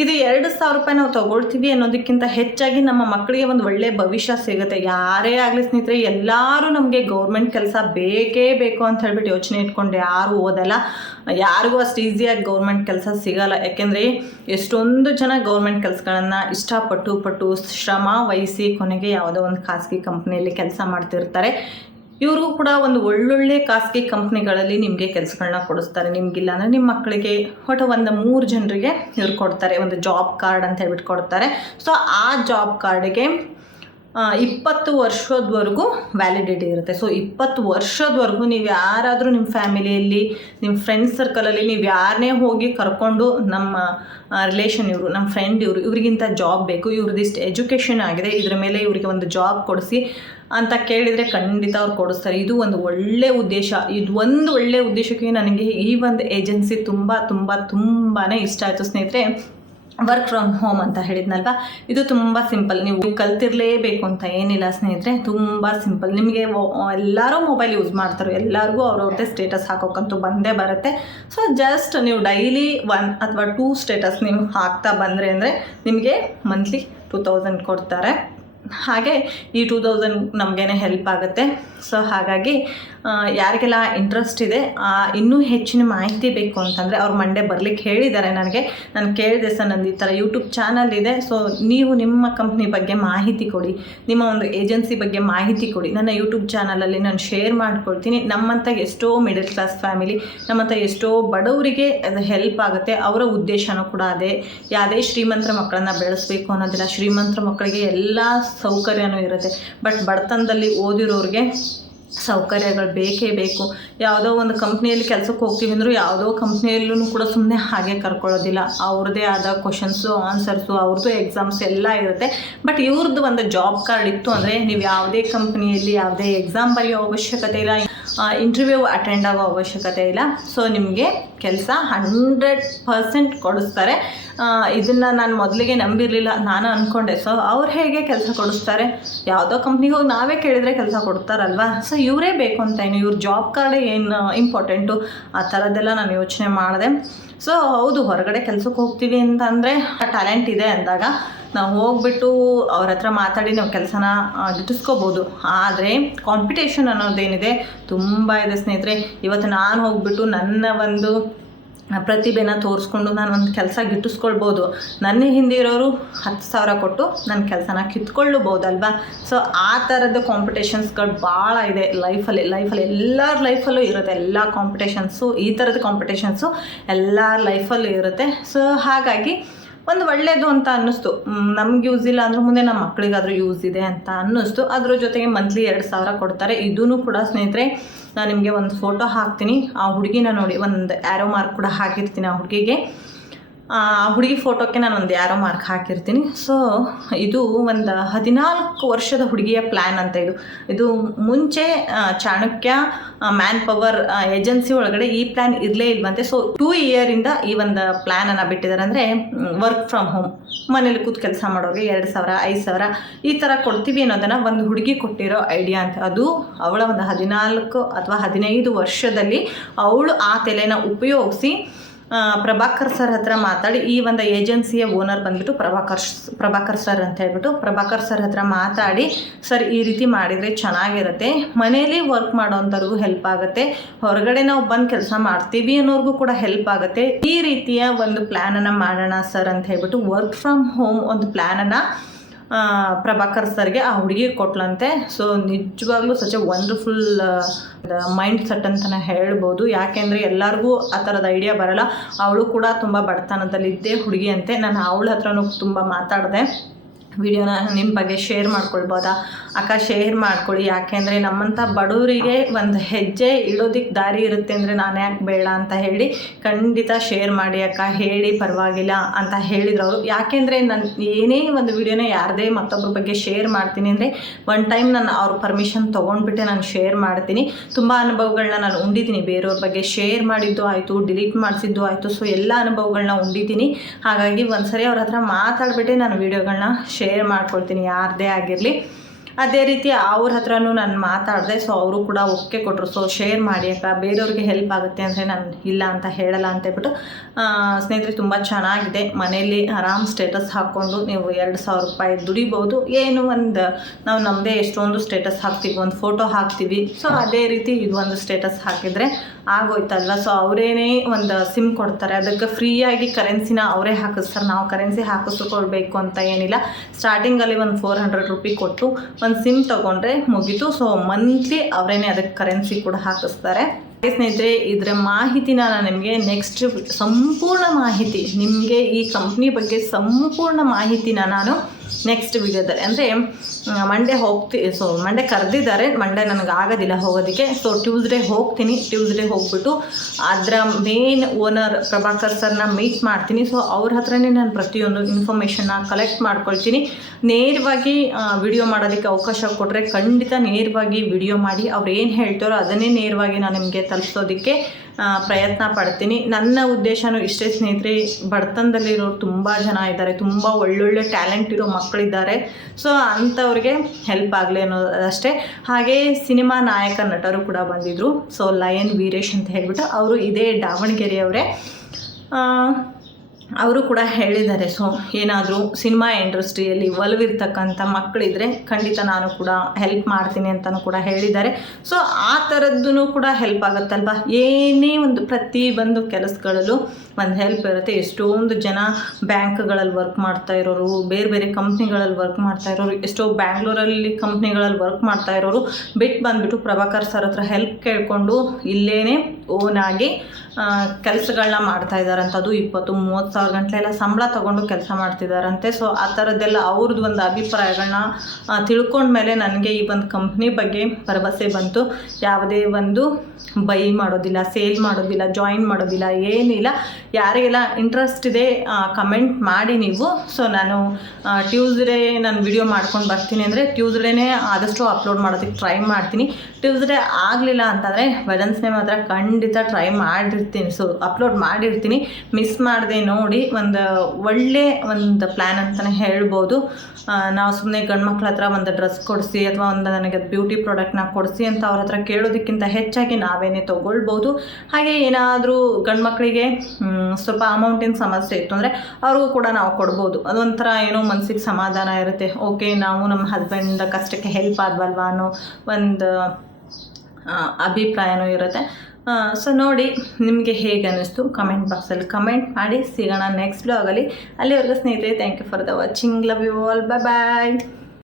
ಇದು 2,000 ರೂಪಾಯಿ ನಾವು ತೊಗೊಳ್ತೀವಿ ಅನ್ನೋದಕ್ಕಿಂತ ಹೆಚ್ಚಾಗಿ ನಮ್ಮ ಮಕ್ಕಳಿಗೆ ಒಂದು ಒಳ್ಳೆಯ ಭವಿಷ್ಯ ಸಿಗುತ್ತೆ. ಯಾರೇ ಆಗಲಿ ಸ್ನೇಹಿತರೆ, ಎಲ್ಲರೂ ನಮಗೆ ಗೌರ್ಮೆಂಟ್ ಕೆಲಸ ಬೇಕೇ ಬೇಕು ಅಂತ ಹೇಳ್ಬಿಟ್ಟು ಯೋಚನೆ ಇಟ್ಕೊಂಡು ಯಾರು ಓದಲ್ಲ. ಯಾರಿಗೂ ಅಷ್ಟು ಈಸಿಯಾಗಿ ಗೌರ್ಮೆಂಟ್ ಕೆಲಸ ಸಿಗೋಲ್ಲ. ಯಾಕೆಂದರೆ ಎಷ್ಟೊಂದು ಜನ ಗೌರ್ಮೆಂಟ್ ಕೆಲಸಗಳನ್ನು ಇಷ್ಟಪಟ್ಟು ಶ್ರಮ ವಹಿಸಿ ಕೊನೆಗೆ ಯಾವುದೋ ಒಂದು ಖಾಸಗಿ ಕಂಪ್ನಿಯಲ್ಲಿ ಕೆಲಸ ಮಾಡ್ತಿರ್ತಾರೆ. ಇವ್ರಿಗೂ ಕೂಡ ಒಂದು ಒಳ್ಳೊಳ್ಳೆ ಖಾಸಗಿ ಕಂಪ್ನಿಗಳಲ್ಲಿ ನಿಮಗೆ ಕೆಲಸಗಳನ್ನ ಕೊಡಿಸ್ತಾರೆ. ನಿಮಗಿಲ್ಲ ಅಂದರೆ ನಿಮ್ಮ ಮಕ್ಕಳಿಗೆ ಒಟ್ಟು ಒಂದು 3 ಜನರಿಗೆ ಇವ್ರು ಕೊಡ್ತಾರೆ. ಒಂದು ಜಾಬ್ ಕಾರ್ಡ್ ಅಂತ ಹೇಳ್ಬಿಟ್ಟು ಕೊಡ್ತಾರೆ. ಸೊ ಆ ಜಾಬ್ ಕಾರ್ಡಿಗೆ 20 ವರ್ಷದವರೆಗೂ ವ್ಯಾಲಿಡಿಟಿ ಇರುತ್ತೆ. ಸೊ 20 ವರ್ಷದವರೆಗೂ ನೀವು ಯಾರಾದರೂ ನಿಮ್ಮ ಫ್ಯಾಮಿಲಿಯಲ್ಲಿ, ನಿಮ್ಮ ಫ್ರೆಂಡ್ಸ್ ಸರ್ಕಲಲ್ಲಿ ನೀವು ಯಾರನ್ನೇ ಹೋಗಿ ಕರ್ಕೊಂಡು ನಮ್ಮ ರಿಲೇಷನ್ ಇವರು, ನಮ್ಮ ಫ್ರೆಂಡ್ ಇವ್ರಿಗಿಂತ ಜಾಬ್ ಬೇಕು, ಇವ್ರದ್ದಿಷ್ಟು ಎಜುಕೇಷನ್ ಆಗಿದೆ, ಇದ್ರ ಮೇಲೆ ಇವರಿಗೆ ಒಂದು ಜಾಬ್ ಕೊಡಿಸಿ ಅಂತ ಕೇಳಿದರೆ ಖಂಡಿತ ಅವ್ರು ಕೊಡಿಸ್ತಾರೆ. ಇದು ಒಂದು ಒಳ್ಳೆ ಉದ್ದೇಶ. ಇದು ಒಂದು ಒಳ್ಳೆ ಉದ್ದೇಶಕ್ಕೆ ನನಗೆ ಈ ಒಂದು ಏಜೆನ್ಸಿ ತುಂಬಾ ಇಷ್ಟ ಆಯಿತು ಸ್ನೇಹಿತರೆ. ವರ್ಕ್ ಫ್ರಮ್ ಹೋಮ್ ಅಂತ ಹೇಳಿದ್ನಲ್ವ, ಇದು ತುಂಬ ಸಿಂಪಲ್. ನೀವು ಕಲ್ತಿರಲೇಬೇಕು ಅಂತ ಏನಿಲ್ಲ ಸ್ನೇಹಿತರೆ, ತುಂಬ ಸಿಂಪಲ್. ನಿಮಗೆ ಎಲ್ಲರೂ ಮೊಬೈಲ್ ಯೂಸ್ ಮಾಡ್ತಾರೆ, ಎಲ್ಲರಿಗೂ ಅವ್ರವ್ರದ್ದೇ ಸ್ಟೇಟಸ್ ಹಾಕೋಕ್ಕಂತೂ ಬಂದೇ ಬರುತ್ತೆ. ಸೊ ಜಸ್ಟ್ ನೀವು ಡೈಲಿ 1 ಅಥವಾ 2 ಸ್ಟೇಟಸ್ ನೀವು ಹಾಕ್ತಾ ಬಂದರೆ ಅಂದರೆ ನಿಮಗೆ ಮಂತ್ಲಿ 2000 ಕೊಡ್ತಾರೆ. ಹಾಗೆ ಈ 2000 ನಮಗೇನೆ ಹೆಲ್ಪ್ ಆಗುತ್ತೆ. ಸೊ ಹಾಗಾಗಿ ಯಾರಿಗೆಲ್ಲ ಇಂಟ್ರೆಸ್ಟ್ ಇದೆ, ಇನ್ನೂ ಹೆಚ್ಚಿನ ಮಾಹಿತಿ ಬೇಕು ಅಂತಂದರೆ ಅವ್ರು ಮಂಡೇ ಬರಲಿಕ್ಕೆ ಹೇಳಿದ್ದಾರೆ ನನಗೆ. ನಾನು ಕೇಳಿದೆ, ಸರ್ ನಂದು ಈ ಥರ ಯೂಟ್ಯೂಬ್ ಚಾನಲ್ ಇದೆ, ಸೊ ನೀವು ನಿಮ್ಮ ಕಂಪ್ನಿ ಬಗ್ಗೆ ಮಾಹಿತಿ ಕೊಡಿ, ನಿಮ್ಮ ಒಂದು ಏಜೆನ್ಸಿ ಬಗ್ಗೆ ಮಾಹಿತಿ ಕೊಡಿ, ನನ್ನ ಯೂಟ್ಯೂಬ್ ಚಾನಲಲ್ಲಿ ನಾನು ಶೇರ್ ಮಾಡ್ಕೊಳ್ತೀನಿ. ನಮ್ಮಂಥ ಎಷ್ಟೋ ಮಿಡಲ್ ಕ್ಲಾಸ್ ಫ್ಯಾಮಿಲಿ, ನಮ್ಮಂಥ ಎಷ್ಟೋ ಬಡವರಿಗೆ ಅದು ಹೆಲ್ಪ್ ಆಗುತ್ತೆ. ಅವರ ಉದ್ದೇಶನೂ ಕೂಡ ಅದೇ. ಯಾವುದೇ ಶ್ರೀಮಂತರ ಮಕ್ಕಳನ್ನ ಬೆಳೆಸಬೇಕು ಅನ್ನೋದಿಲ್ಲ, ಶ್ರೀಮಂತರ ಮಕ್ಕಳಿಗೆ ಎಲ್ಲ ಸೌಕರ್ಯನೂ ಇರುತ್ತೆ. ಬಟ್ ಬಡತನದಲ್ಲಿ ಓದಿರೋರಿಗೆ ಸೌಕರ್ಯಗಳು ಬೇಕೇ ಬೇಕು. ಯಾವುದೋ ಒಂದು ಕಂಪ್ನಿಯಲ್ಲಿ ಕೆಲಸಕ್ಕೆ ಹೋಗ್ತೀವಿ ಅಂದರೂ ಯಾವುದೋ ಕಂಪ್ನಿಯಲ್ಲೂ ಕೂಡ ಸುಮ್ಮನೆ ಹಾಗೆ ಕರ್ಕೊಳ್ಳೋದಿಲ್ಲ. ಅವ್ರದ್ದೇ ಆದ ಕ್ವಶನ್ಸು, ಆನ್ಸರ್ಸು, ಅವ್ರದ್ದು ಎಕ್ಸಾಮ್ಸ್ ಎಲ್ಲ ಇರುತ್ತೆ. ಬಟ್ ಇವ್ರದ್ದು ಒಂದು ಜಾಬ್ ಕಾರ್ಡ್ ಇತ್ತು ಅಂದರೆ ನೀವು ಯಾವುದೇ ಕಂಪ್ನಿಯಲ್ಲಿ ಯಾವುದೇ ಎಕ್ಸಾಮ್ ಬರೆಯೋ ಅವಶ್ಯಕತೆ ಇಲ್ಲ, ಇಂಟರ್ವ್ಯೂ ಅಟೆಂಡ್ ಆಗೋ ಅವಶ್ಯಕತೆ ಇಲ್ಲ. ಸೊ ನಿಮಗೆ ಕೆಲಸ 100% ಕೊಡಿಸ್ತಾರೆ. ಇದನ್ನು ನಾನು ಮೊದಲಿಗೆ ನಂಬಿರಲಿಲ್ಲ, ನಾನು ಅಂದ್ಕೊಂಡೆ. ಸೊ ಅವ್ರು ಹೇಗೆ ಕೆಲಸ ಕೊಡಿಸ್ತಾರೆ, ಯಾವುದೋ ಕಂಪ್ನಿಗೆ ಹೋಗಿ ನಾವೇ ಕೇಳಿದರೆ ಕೆಲಸ ಕೊಡ್ತಾರಲ್ವ. ಸೊ ಇವರೇ ಬೇಕು ಅಂತ ಏನು, ಇವ್ರ ಜಾಬ್ ಕಾರ್ಡೇ ಏನು ಇಂಪಾರ್ಟೆಂಟು, ಆ ಥರದ್ದೆಲ್ಲ ನಾನು ಯೋಚನೆ ಮಾಡಿದೆ. ಸೊ ಹೌದು, ಹೊರಗಡೆ ಕೆಲಸಕ್ಕೆ ಹೋಗ್ತೀವಿ ಅಂತಂದರೆ ಟ್ಯಾಲೆಂಟ್ ಇದೆ ಅಂದಾಗ ನಾವು ಹೋಗ್ಬಿಟ್ಟು ಅವ್ರ ಹತ್ರ ಮಾತಾಡಿ ನಾವು ಕೆಲಸನ ಗಿಟ್ಟಿಸ್ಕೋಬೋದು. ಆದರೆ ಕಾಂಪಿಟೇಷನ್ ಅನ್ನೋದೇನಿದೆ ತುಂಬ ಇದೆ ಸ್ನೇಹಿತರೆ. ಇವತ್ತು ನಾನು ಹೋಗ್ಬಿಟ್ಟು ನನ್ನ ಒಂದು ಪ್ರತಿಭೆನ ತೋರಿಸ್ಕೊಂಡು ನಾನು ಒಂದು ಕೆಲಸ ಗಿಟ್ಟಿಸ್ಕೊಳ್ಬೋದು. ನನ್ನ ಹಿಂದೆ ಇರೋರು 10,000 ಕೊಟ್ಟು ನನ್ನ ಕೆಲಸನ ಕಿತ್ಕೊಳ್ಳಬಹುದು. ಸೊ ಆ ಥರದ ಕಾಂಪಿಟೇಷನ್ಸ್ಗಳು ಭಾಳ ಇದೆ ಲೈಫಲ್ಲಿ. ಎಲ್ಲರ ಲೈಫಲ್ಲೂ ಇರುತ್ತೆ, ಎಲ್ಲ ಕಾಂಪಿಟೇಷನ್ಸು, ಈ ಥರದ ಕಾಂಪಿಟೇಷನ್ಸು ಎಲ್ಲರ ಲೈಫಲ್ಲೂ ಇರುತ್ತೆ. ಸೊ ಹಾಗಾಗಿ ಒಂದು ಒಳ್ಳೆಯದು ಅಂತ ಅನ್ನಿಸ್ತು. ನಮ್ಗೆ ಯೂಸ್ ಇಲ್ಲ ಅಂದರೂ ಮುಂದೆ ನಮ್ಮ ಮಕ್ಕಳಿಗಾದರೂ ಯೂಸ್ ಇದೆ ಅಂತ ಅನ್ನಿಸ್ತು. ಅದ್ರ ಜೊತೆಗೆ ಮಂತ್ಲಿ 2,000 ಕೊಡ್ತಾರೆ. ಇದೂ ಕೂಡ ಸ್ನೇಹಿತರೆ ನಾನು ನಿಮಗೆ ಒಂದು ಫೋಟೋ ಹಾಕ್ತೀನಿ. ಆ ಹುಡುಗಿನ ನೋಡಿ, ಒಂದು ಆ್ಯರೋ ಮಾರ್ಕ್ ಕೂಡ ಹಾಕಿರ್ತೀನಿ ಆ ಹುಡುಗಿಗೆ. ಆ ಹುಡುಗಿ ಫೋಟೋಕ್ಕೆ ನಾನು ಒಂದು ಆ್ಯರೋ ಮಾರ್ಕ್ ಹಾಕಿರ್ತೀನಿ. ಸೊ ಇದು ಒಂದು 14 ವರ್ಷದ ಹುಡುಗಿಯ ಪ್ಲ್ಯಾನ್ ಅಂತ. ಇದು ಮುಂಚೆ ಚಾಣಕ್ಯ ಮ್ಯಾನ್ ಪವರ್ ಏಜೆನ್ಸಿ ಒಳಗಡೆ ಈ ಪ್ಲ್ಯಾನ್ ಇರಲೇ ಇಲ್ವಂತೆ. ಸೊ 2 ಇಯರಿಂದ ಈ ಒಂದು ಪ್ಲ್ಯಾನನ್ನು ಬಿಟ್ಟಿದ್ದಾರೆ. ಅಂದರೆ ವರ್ಕ್ ಫ್ರಮ್ ಹೋಮ್, ಮನೇಲಿ ಕೂತು ಕೆಲಸ ಮಾಡೋರಿಗೆ 2,000, 5,000 ಈ ಥರ ಕೊಡ್ತೀವಿ ಅನ್ನೋದನ್ನು ಒಂದು ಹುಡುಗಿ ಕೊಟ್ಟಿರೋ ಐಡಿಯಾ ಅಂತ. ಅದು ಅವಳ ಒಂದು 14 ಅಥವಾ 15 ವರ್ಷದಲ್ಲಿ ಅವಳು ಆ ತಲೆನ ಉಪಯೋಗಿಸಿ ಪ್ರಭಾಕರ್ ಸರ್ ಹತ್ರ ಮಾತಾಡಿ, ಈ ಒಂದು ಏಜೆನ್ಸಿಯ ಓನರ್ ಬಂದುಬಿಟ್ಟು ಪ್ರಭಾಕರ್ ಸರ್ ಅಂತ ಹೇಳ್ಬಿಟ್ಟು ಪ್ರಭಾಕರ್ ಸರ್ ಹತ್ರ ಮಾತಾಡಿ, ಸರ್ ಈ ರೀತಿ ಮಾಡಿದರೆ ಚೆನ್ನಾಗಿರುತ್ತೆ, ಮನೇಲಿ ವರ್ಕ್ ಮಾಡೋಂಥವ್ರಿಗೂ ಹೆಲ್ಪ್ ಆಗುತ್ತೆ, ಹೊರಗಡೆ ನಾವು ಬಂದು ಕೆಲಸ ಮಾಡ್ತೀವಿ ಅನ್ನೋರ್ಗೂ ಕೂಡ ಹೆಲ್ಪ್ ಆಗುತ್ತೆ, ಈ ರೀತಿಯ ಒಂದು ಪ್ಲ್ಯಾನನ್ನು ಮಾಡೋಣ ಸರ್ ಅಂತ ಹೇಳ್ಬಿಟ್ಟು ವರ್ಕ್ ಫ್ರಮ್ ಹೋಮ್ ಒಂದು ಪ್ಲ್ಯಾನನ್ನು ಪ್ರಭಾಕರ್ ಸರ್ಗೆ ಆ ಹುಡುಗಿ ಕೊಟ್ಲಂತೆ. ಸೊ ನಿಜವಾಗ್ಲೂ such A wonderful mind set ಅಂತಲೇ ಹೇಳ್ಬೋದು. ಯಾಕೆಂದರೆ ಎಲ್ಲರಿಗೂ ಆ ಥರದ ಐಡಿಯಾ ಬರೋಲ್ಲ. ಅವಳು ಕೂಡ ತುಂಬ ಬಡತನದಲ್ಲಿದ್ದೇ ಹುಡುಗಿ ಅಂತೆ. ನಾನು ಅವಳ ಹತ್ರನೂ ತುಂಬ ಮಾತಾಡಿದೆ. ವಿಡಿಯೋನ ನಿಮ್ಮ ಬಗ್ಗೆ ಶೇರ್ ಮಾಡ್ಕೊಳ್ಬೋದಾ ಅಕ್ಕ, ಶೇರ್ ಮಾಡ್ಕೊಳ್ಳಿ. ಯಾಕೆಂದರೆ ನಮ್ಮಂಥ ಬಡವರಿಗೆ ಒಂದು ಹೆಜ್ಜೆ ಇಡೋದಕ್ಕೆ ದಾರಿ ಇರುತ್ತೆ ಅಂದರೆ ನಾನು ಯಾಕೆ ಬೇಡ ಅಂತ ಹೇಳಿ ಖಂಡಿತ ಶೇರ್ ಮಾಡಿ ಅಕ್ಕ, ಹೇಳಿ ಪರವಾಗಿಲ್ಲ ಅಂತ ಹೇಳಿದ್ರು ಅವರು. ಯಾಕೆಂದರೆ ನಾನು ಏನೇ ಒಂದು ವಿಡಿಯೋನ ಯಾರದೇ ಮತ್ತೊಬ್ಬರ ಬಗ್ಗೆ ಶೇರ್ ಮಾಡ್ತೀನಿ ಅಂದರೆ ಒನ್ ಟೈಮ್ ನಾನು ಅವ್ರ ಪರ್ಮಿಷನ್ ತೊಗೊಂಡ್ಬಿಟ್ಟೆ ನಾನು ಶೇರ್ ಮಾಡ್ತೀನಿ. ತುಂಬ ಅನುಭವಗಳನ್ನ ನಾನು ಉಂಡಿದ್ದೀನಿ, ಬೇರೆಯವ್ರ ಬಗ್ಗೆ ಶೇರ್ ಮಾಡಿದ್ದು ಆಯಿತು, ಡಿಲೀಟ್ ಮಾಡಿಸಿದ್ದು ಆಯಿತು. ಸೊ ಎಲ್ಲ ಅನುಭವಗಳನ್ನ ಉಂಡಿದ್ದೀನಿ. ಹಾಗಾಗಿ ಒಂದು ಸರಿ ಅವ್ರ ಹತ್ರ ಮಾತಾಡಿಬಿಟ್ಟೆ ನಾನು ವೀಡಿಯೋಗಳನ್ನ ಶೇರ್ ಮಾಡ್ಕೊಳ್ತೀನಿ, ಯಾರದೇ ಆಗಿರಲಿ. ಅದೇ ರೀತಿ ಅವ್ರ ಹತ್ರನೂ ನಾನು ಮಾತಾಡಿದೆ. ಸೊ ಅವರು ಕೂಡ ಒಪ್ಪಿಗೆ ಕೊಟ್ಟರು. ಸೊ ಶೇರ್ ಮಾಡಿ ಅಕ್ಕ, ಬೇರೆಯವ್ರಿಗೆ ಹೆಲ್ಪ್ ಆಗುತ್ತೆ ಅಂದರೆ ನಾನು ಇಲ್ಲ ಅಂತ ಹೇಳಲ್ಲ ಅಂತ ಹೇಳ್ಬಿಟ್ಟು. ಸ್ನೇಹಿತರೆ ತುಂಬ ಚೆನ್ನಾಗಿದೆ. ಮನೆಯಲ್ಲಿ ಆರಾಮ್ ಸ್ಟೇಟಸ್ ಹಾಕ್ಕೊಂಡು ನೀವು 2,000 ರೂಪಾಯಿ ದುಡಿಬೋದು. ಏನು ಒಂದು ನಾವು ನಮ್ಮದೇ ಎಷ್ಟೊಂದು ಸ್ಟೇಟಸ್ ಹಾಕ್ತೀವಿ, ಒಂದು ಫೋಟೋ ಹಾಕ್ತೀವಿ. ಸೊ ಅದೇ ರೀತಿ ಇದು ಒಂದು ಸ್ಟೇಟಸ್ ಹಾಕಿದರೆ ಆಗೋಯ್ತಲ್ವ. ಸೊ ಅವರೇನೇ ಒಂದು ಸಿಮ್ ಕೊಡ್ತಾರೆ, ಅದಕ್ಕೆ ಫ್ರೀಯಾಗಿ ಕರೆನ್ಸಿನ ಅವರೇ ಹಾಕಿಸ್ತಾರೆ. ನಾವು ಕರೆನ್ಸಿ ಹಾಕಿಸ್ಕೊಳ್ಬೇಕು ಅಂತ ಏನಿಲ್ಲ. ಸ್ಟಾರ್ಟಿಂಗಲ್ಲಿ ಒಂದು 400 ರೂಪಿ ಕೊಟ್ಟು ಒಂದು ಸಿಮ್ ತೊಗೊಂಡ್ರೆ ಮುಗೀತು. ಸೊ ಮಂತ್ಲಿ ಅವರೇನೆ ಅದಕ್ಕೆ ಕರೆನ್ಸಿ ಕೂಡ ಹಾಕಿಸ್ತಾರೆ. ಸ್ನೇಹಿತರೆ, ಇದರ ಮಾಹಿತಿನ ನಾನು ನಿಮಗೆ ನೆಕ್ಸ್ಟ್ ಸಂಪೂರ್ಣ ಮಾಹಿತಿ, ನಿಮಗೆ ಈ ಕಂಪ್ನಿ ಬಗ್ಗೆ ಸಂಪೂರ್ಣ ಮಾಹಿತಿನ ನಾನು ನೆಕ್ಸ್ಟ್ ವಿಡಿಯೋದಲ್ಲಿ, ಅಂದರೆ ಮಂಡೇ ಕರೆದಿದ್ದಾರೆ. ಮಂಡೇ ನನಗೆ ಆಗೋದಿಲ್ಲ ಹೋಗೋದಕ್ಕೆ. ಸೊ ಟ್ಯೂಸ್ಡೇ ಹೋಗ್ತೀನಿ. ಟ್ಯೂಸ್ಡೇ ಹೋಗ್ಬಿಟ್ಟು ಅದರ ಮೇನ್ ಓನರ್ ಪ್ರಭಾಕರ್ ಸರ್ನ ಮೀಟ್ ಮಾಡ್ತೀನಿ. ಸೊ ಅವ್ರ ಹತ್ರನೇ ನಾನು ಪ್ರತಿಯೊಂದು ಇನ್ಫಾರ್ಮೇಷನ್ನ ಕಲೆಕ್ಟ್ ಮಾಡ್ಕೊಳ್ತೀನಿ. ನೇರವಾಗಿ ವಿಡಿಯೋ ಮಾಡೋದಕ್ಕೆ ಅವಕಾಶ ಕೊಟ್ಟರೆ ಖಂಡಿತ ನೇರವಾಗಿ ವಿಡಿಯೋ ಮಾಡಿ ಅವ್ರು ಏನು ಹೇಳ್ತಾರೋ ಅದನ್ನೇ ನೇರವಾಗಿ ನಾನು ನಿಮಗೆ ತಲುಪಿಸೋದಕ್ಕೆ ಪ್ರಯತ್ನ ಪಡ್ತೀನಿ. ನನ್ನ ಉದ್ದೇಶನೂ ಇಷ್ಟೇ ಸ್ನೇಹಿತರೆ. ಬಡತನದಲ್ಲಿರೋರು ತುಂಬ ಜನ ಇದ್ದಾರೆ, ತುಂಬ ಒಳ್ಳೊಳ್ಳೆ ಟ್ಯಾಲೆಂಟ್ ಇರೋ ಮಕ್ಕಳಿದ್ದಾರೆ. ಸೊ ಅಂಥವ್ರಿಗೆ ಹೆಲ್ಪ್ ಆಗಲಿ ಅನ್ನೋದಷ್ಟೇ. ಹಾಗೆ ಸಿನಿಮಾ ನಾಯಕ ನಟರು ಕೂಡ ಬಂದಿದ್ದರು. ಸೊ ಲಯನ್ ವೀರೇಶ್ ಅಂತ ಹೇಳಿಬಿಟ್ಟು ಅವರು ಇದೇ ದಾವಣಗೆರೆಯವರೇ. ಅವರು ಕೂಡ ಹೇಳಿದ್ದಾರೆ, ಸೊ ಏನಾದರೂ ಸಿನಿಮಾ ಇಂಡಸ್ಟ್ರಿಯಲ್ಲಿ ಒಲವಿರ್ತಕ್ಕಂಥ ಮಕ್ಕಳಿದ್ರೆ ಖಂಡಿತ ನಾನು ಕೂಡ ಹೆಲ್ಪ್ ಮಾಡ್ತೀನಿ ಅಂತಲೂ ಕೂಡ ಹೇಳಿದ್ದಾರೆ. ಸೊ ಆ ಥರದ್ದೂ ಕೂಡ ಹೆಲ್ಪ್ ಆಗುತ್ತಲ್ವ. ಏನೇ ಒಂದು ಪ್ರತಿಯೊಂದು ಕೆಲಸಗಳಲ್ಲೂ ಒಂದು ಹೆಲ್ಪ್ ಇರುತ್ತೆ. ಎಷ್ಟೊಂದು ಜನ ಬ್ಯಾಂಕ್ಗಳಲ್ಲಿ ವರ್ಕ್ ಮಾಡ್ತಾ ಇರೋರು, ಬೇರೆ ಬೇರೆ ಕಂಪ್ನಿಗಳಲ್ಲಿ ವರ್ಕ್ ಮಾಡ್ತಾ ಇರೋರು, ಎಷ್ಟೋ ಬ್ಯಾಂಗ್ಳೂರಲ್ಲಿ ಕಂಪ್ನಿಗಳಲ್ಲಿ ವರ್ಕ್ ಮಾಡ್ತಾ ಇರೋರು ಬಂದುಬಿಟ್ಟು ಪ್ರಭಾಕರ್ ಸರ್ ಹತ್ರ ಹೆಲ್ಪ್ ಕೇಳಿಕೊಂಡು ಇಲ್ಲೇ ಓನಾಗಿ ಕೆಲಸಗಳನ್ನ ಮಾಡ್ತಾ ಇದ್ದಾರಂತ. ಅದು 20-30 ಸಾವಿರ ಗಂಟಲೆಲ್ಲ ಸಂಬಳ ತೊಗೊಂಡು ಕೆಲಸ ಮಾಡ್ತಿದ್ದಾರಂತೆ. ಸೊ ಆ ಥರದ್ದೆಲ್ಲ ಅವ್ರದ್ದು ಒಂದು ಅಭಿಪ್ರಾಯಗಳನ್ನ ತಿಳ್ಕೊಂಡ್ಮೇಲೆ ನನಗೆ ಈ ಒಂದು ಕಂಪ್ನಿ ಬಗ್ಗೆ ಭರವಸೆ ಬಂತು. ಯಾವುದೇ ಒಂದು ಬೈ ಮಾಡೋದಿಲ್ಲ, ಸೇಲ್ ಮಾಡೋದಿಲ್ಲ, ಜಾಯಿನ್ ಮಾಡೋದಿಲ್ಲ, ಏನಿಲ್ಲ. ಯಾರಿಗೆಲ್ಲ ಇಂಟ್ರೆಸ್ಟ್ ಇದೆ ಕಮೆಂಟ್ ಮಾಡಿ ನೀವು. ಸೊ ನಾನು ಟ್ಯೂಸ್ಡೇ ನಾನು ವಿಡಿಯೋ ಮಾಡ್ಕೊಂಡು ಬರ್ತೀನಿ. ಅಂದರೆ ಟ್ಯೂಸ್ಡೇನೇ ಆದಷ್ಟು ಅಪ್ಲೋಡ್ ಮಾಡೋದಕ್ಕೆ ಟ್ರೈ ಮಾಡ್ತೀನಿ. ಟ್ಯೂಸ್ಡೇ ಆಗಲಿಲ್ಲ ಅಂತಂದರೆ ವೆಡನ್ಸ್ಡೇ ಮಾತ್ರ ಖಂಡಿತ ಟ್ರೈ ಮಾಡಿರ್ತೀನಿ. ಸೊ ಅಪ್ಲೋಡ್ ಮಾಡಿರ್ತೀನಿ. ಮಿಸ್ ಮಾಡದೆ ನೋಡಿ. ಒಂದು ಒಳ್ಳೆ ಒಂದು ಪ್ಲ್ಯಾನ್ ಅಂತಲೇ ಹೇಳ್ಬೋದು. ನಾವು ಸುಮ್ಮನೆ ಗಂಡು ಮಕ್ಳ ಹತ್ರ ಒಂದು ಡ್ರೆಸ್ ಕೊಡಿಸಿ ಅಥವಾ ಒಂದು ನನಗೆ ಬ್ಯೂಟಿ ಪ್ರಾಡಕ್ಟ್ನ ಕೊಡಿಸಿ ಅಂತ ಅವ್ರ ಹತ್ರ ಕೇಳೋದಕ್ಕಿಂತ ಹೆಚ್ಚಾಗಿ ನಾವೇನೇ ತೊಗೊಳ್ಬೋದು. ಹಾಗೆ ಏನಾದರೂ ಗಂಡು ಮಕ್ಕಳಿಗೆ ಸ್ವಲ್ಪ ಅಮೌಂಟಿನ ಸಮಸ್ಯೆ ಇತ್ತು ಅಂದರೆ ಅವ್ರಿಗೂ ಕೂಡ ನಾವು ಕೊಡ್ಬೋದು. ಅದೊಂಥರ ಏನೋ ಮನಸ್ಸಿಗೆ ಸಮಾಧಾನ ಇರುತ್ತೆ. ಓಕೆ, ನಾವು ನಮ್ಮ ಹಸ್ಬೆಂಡ್ ಕಷ್ಟಕ್ಕೆ ಹೆಲ್ಪ್ ಆದ್ವಲ್ವ ಅನ್ನೋ ಒಂದು ಅಭಿಪ್ರಾಯನೂ ಇರುತ್ತೆ. ಸೊ ನೋಡಿ, ನಿಮಗೆ ಹೇಗೆ ಅನ್ನಿಸ್ತು ಕಮೆಂಟ್ ಬಾಕ್ಸಲ್ಲಿ ಕಮೆಂಟ್ ಮಾಡಿ. ಸಿಗೋಣ ನೆಕ್ಸ್ಟ್ ಬ್ಲಾಗಲ್ಲಿ. ಅಲ್ಲಿವರೆಗೂ ಸ್ನೇಹಿತರೆ, thank you for the watching. Love you all. Bye bye.